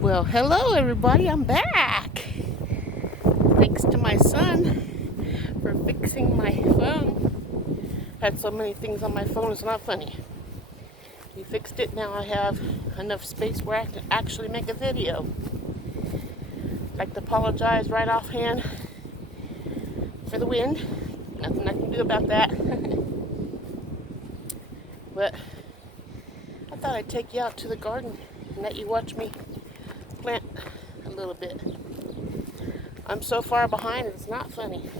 Well, hello everybody, I'm back. Thanks to my son for fixing my phone. Had so many things on my phone, it's not funny. He fixed it, now I have enough space where I can actually make a video. I'd like to apologize right offhand for the wind. Nothing I can do about that. But I thought I'd take you out to the garden and let you watch me plant a little bit. I'm so far behind, it's not funny.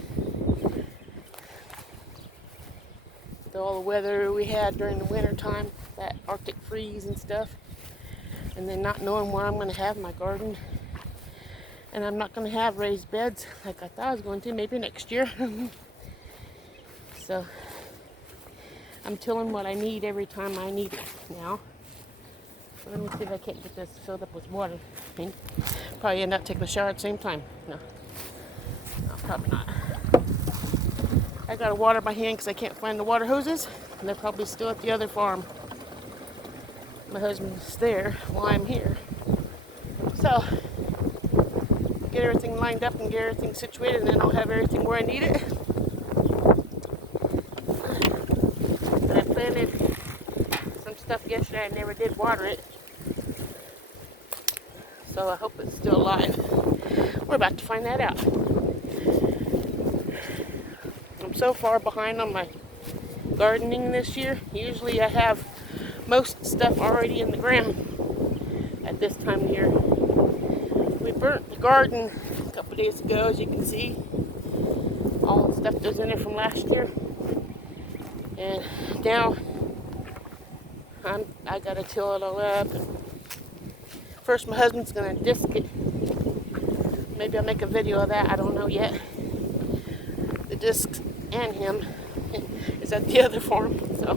With all the weather we had during the winter time, that Arctic freeze and stuff, and then not knowing where I'm going to have my garden. And I'm not going to have raised beds like I thought I was going to, maybe next year. So I'm tilling what I need every time I need it now. So let me see if I can't get this filled up with water. Probably end up taking a shower at the same time. No, probably not. I gotta water my hand because I can't find the water hoses, and they're probably still at the other farm. My husband's there while I'm here. So, get everything lined up and get everything situated, and then I'll have everything where I need it. But I planted some stuff yesterday, I never did water it. So I hope it's still alive. We're about to find that out. I'm so far behind on my gardening this year. Usually I have most stuff already in the ground at this time of year. We burnt the garden a couple days ago, as you can see. All the stuff that was in there from last year. And now I gotta till it all up. First my husband's gonna disc it. Maybe I'll make a video of that, I don't know yet. The discs and him is at the other farm, so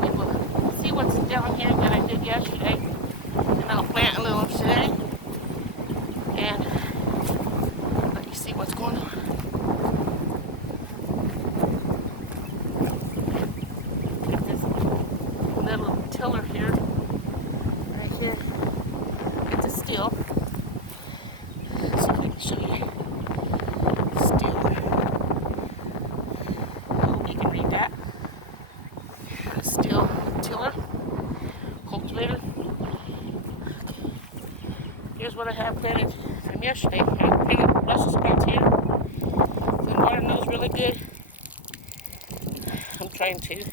we will see what's down here that I did yesterday, and I'll plant a little today and let you see what's going on. This little tiller here, right here, it's a steel. So if I can show you. Steel tiller, cultivator. Here's what I have planted from yesterday. I planted Brussels sprouts here. The watermelon's really good. I'm trying to.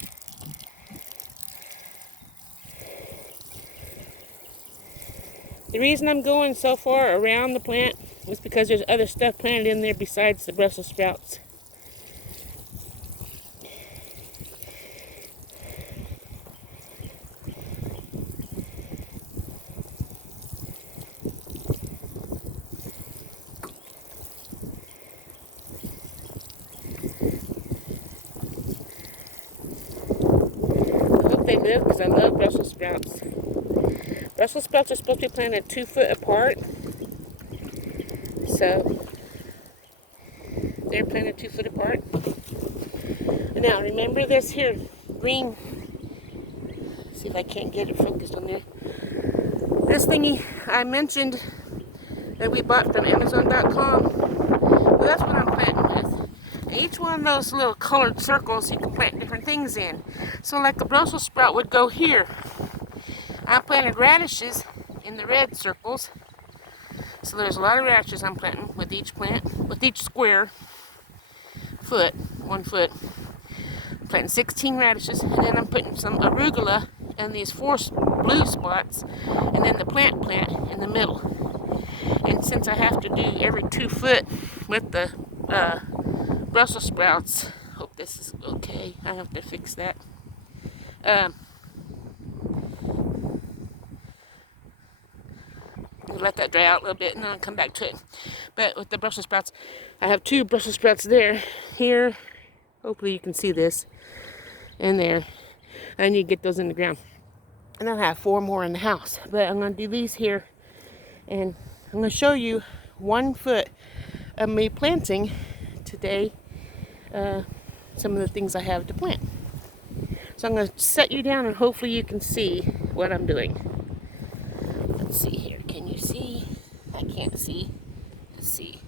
The reason I'm going so far around the plant is because there's other stuff planted in there besides the Brussels sprouts. They live because I love Brussels sprouts. Brussels sprouts are supposed to be planted 2 foot apart. So they're planted 2 foot apart. Now remember this here green. See if I can't get it focused on there. This thingy I mentioned that we bought from Amazon.com. Well, that's what I'm planting with. Each one of those little colored circles you can plant different things in. So like a Brussels sprout would go here. I planted radishes in the red circles. So there's a lot of radishes I'm planting with each plant, with each square foot, 1 foot. I'm planting 16 radishes, and then I'm putting some arugula in these 4 blue spots, and then the plant in the middle. And since I have to do every 2 foot with the Brussels sprouts. Hope this is okay. I have to fix that. Let that dry out a little bit and then I'll come back to it. But with the Brussels sprouts, I have 2 Brussels sprouts there. Here, hopefully you can see this. And there. I need to get those in the ground. And I'll have 4 more in the house. But I'm going to do these here. And I'm going to show you 1 foot of me planting today. Some of the things I have to plant. So I'm going to set you down and hopefully you can see what I'm doing. Let's see here. Can you see? I can't see. Let's see.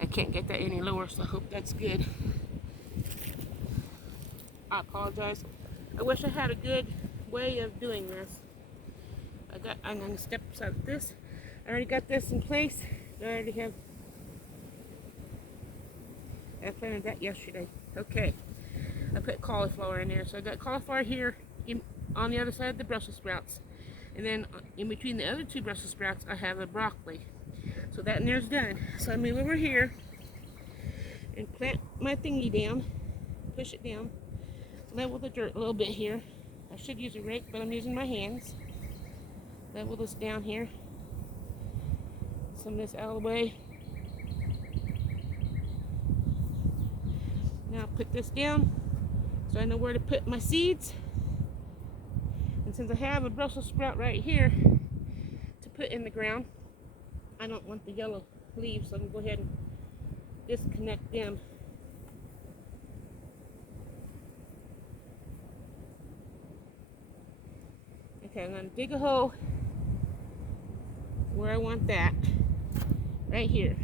I can't get that any lower, so I hope that's good. I apologize. I wish I had a good way of doing this. I'm going to step aside with this. I already got this in place. I planted that yesterday. Okay. I put cauliflower in there. So I got cauliflower here on the other side of the Brussels sprouts. And then in between the other two Brussels sprouts, I have a broccoli. So that in there's done. So I move over here and plant my thingy down. Push it down. Level the dirt a little bit here. I should use a rake, but I'm using my hands. Level this down here. Some of this out of the way. Now put this down so I know where to put my seeds. And since I have a Brussels sprout right here to put in the ground, I don't want the yellow leaves, so I'm going to go ahead and disconnect them. Okay, I'm going to dig a hole where I want that, right here.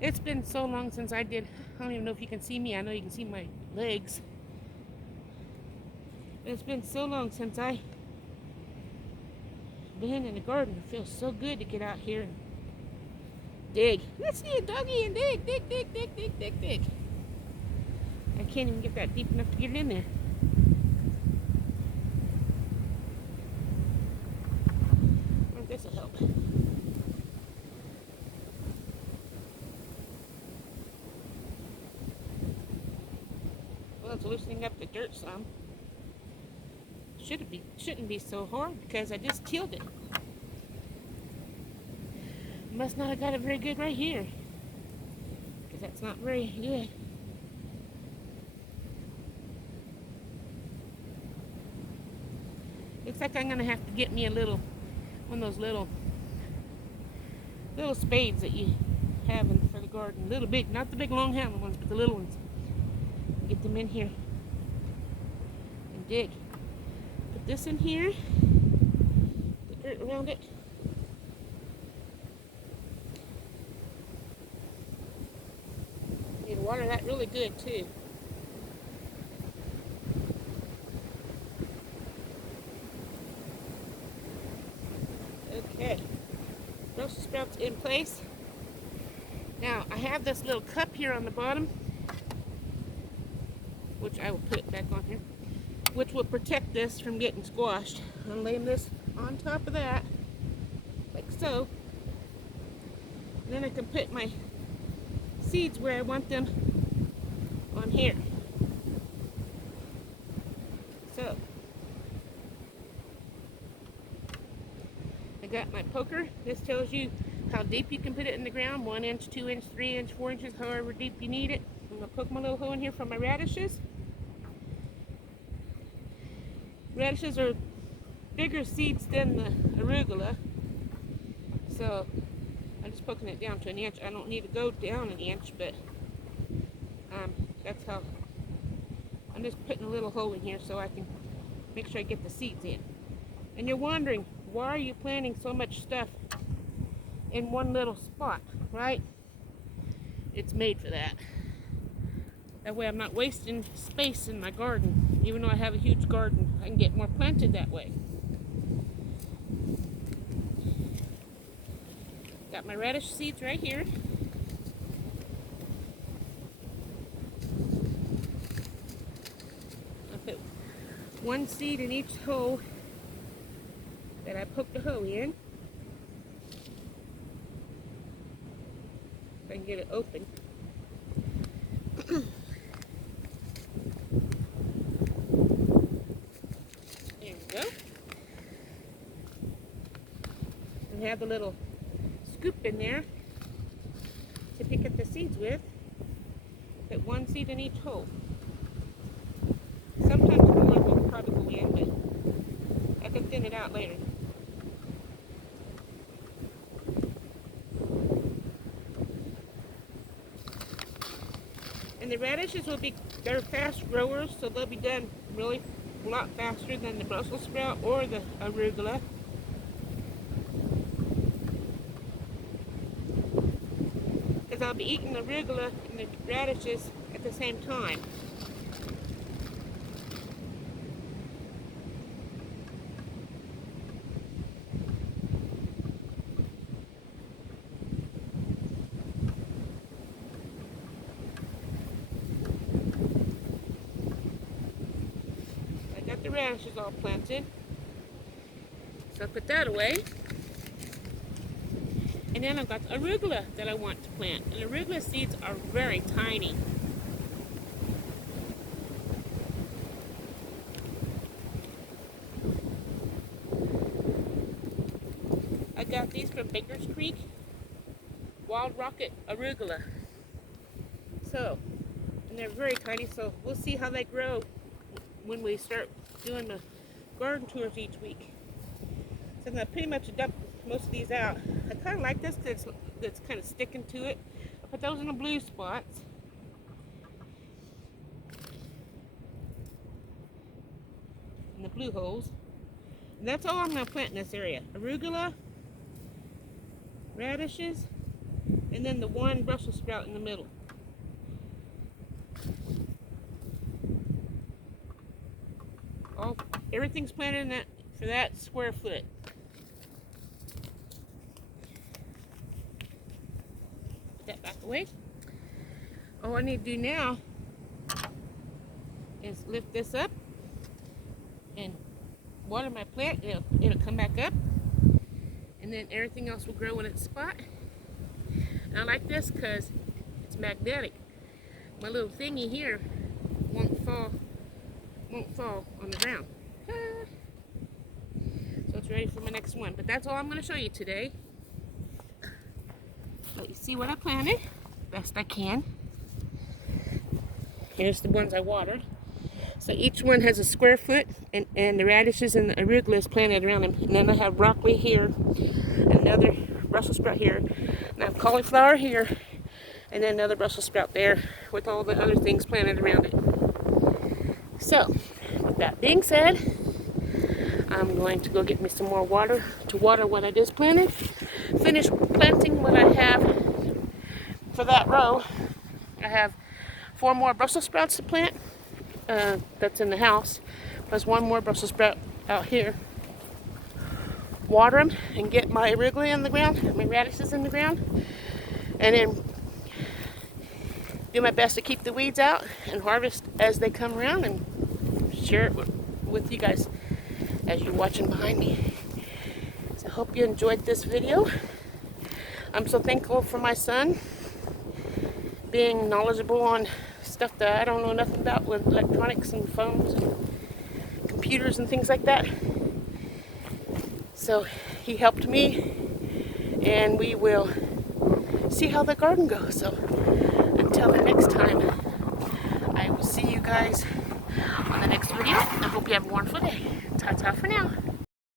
It's been so long since I don't even know if you can see me. I know you can see my legs. It's been so long since I've been in the garden. It feels so good to get out here and dig. Let's see a doggy and dig, dig, dig, dig, dig, dig, dig. I can't even get that deep enough to get it in there. I think this will help. Well, it's loosening up the dirt some. Shouldn't be so hard because I just tilled it. Must not have got it very good right here, because that's not very good. Looks like I'm gonna have to get me one of those little spades that you have for the garden. Little big, not the big long handled ones, but the little ones. Get them in here and dig. Put this in here. The dirt around it. Need to water that really good too. Okay, Brussels sprouts in place. Now I have this little cup here on the bottom, which I will put back on here, which will protect this from getting squashed. I'm laying this on top of that, like so. And then I can put my seeds where I want them on here. So I got my poker. This tells you how deep you can put it in the ground. 1 inch, 2 inch, 3 inch, 4 inches, however deep you need it. I'm gonna poke my little hole in here for my radishes. Radishes are bigger seeds than the arugula, so I'm just poking it down to 1 inch. I don't need to go down 1 inch, but that's how. I'm just putting a little hole in here so I can make sure I get the seeds in. And you're wondering, why are you planting so much stuff in one little spot, right? It's made for that. That way I'm not wasting space in my garden. Even though I have a huge garden, I can get more planted that way. Got my radish seeds right here. I put 1 seed in each hole that I poked a hole in. If I can get it open. There we go. And have a little scoop in there to pick up the seeds with. Put 1 seed in each hole. Sometimes more will probably go in, but I can thin it out later. the radishes they're fast growers, so they'll be done really a lot faster than the Brussels sprout or the arugula. Because I'll be eating the arugula and the radishes at the same time. The radishes all planted, so I put that away, and then I've got the arugula that I want to plant. And arugula seeds are very tiny. I got these from Baker's Creek, Wild Rocket arugula. So, and they're very tiny, so we'll see how they grow when we start doing the garden tours each week. So I'm going to pretty much dump most of these out. I kind of like this because it's kind of sticking to it. I put those in the blue spots. In the blue holes. And that's all I'm going to plant in this area. Arugula, radishes, and then the one Brussels sprout in the middle. Everything's planted in that for that square foot. Put that back away. All I need to do now is lift this up and water my plant. It'll come back up, and then everything else will grow in its spot. And I like this because it's magnetic. My little thingy here won't fall on the ground. So it's ready for my next one. But that's all I'm going to show you today. Let you see what I planted best I can. Here's the ones I watered. So each one has a square foot, and the radishes and the arugula is planted around them. And then I have broccoli here, another Brussels sprout here, and I have cauliflower here, and then another Brussels sprout there with all the other things planted around it. So, with that being said, I'm going to go get me some more water to water what I just planted. Finish planting what I have for that row. I have 4 more Brussels sprouts to plant. That's in the house. Plus 1 more Brussels sprout out here. Water them and get my arugula in the ground, my radishes in the ground. And then do my best to keep the weeds out and harvest as they come around and share it with you guys as you're watching behind me. So I hope you enjoyed this video. I'm so thankful for my son being knowledgeable on stuff that I don't know nothing about with electronics and phones and computers and things like that. So he helped me, and we will see how the garden goes. So until the next time, I will see you guys on the next video. I hope you have a wonderful day. Ta-ta for now.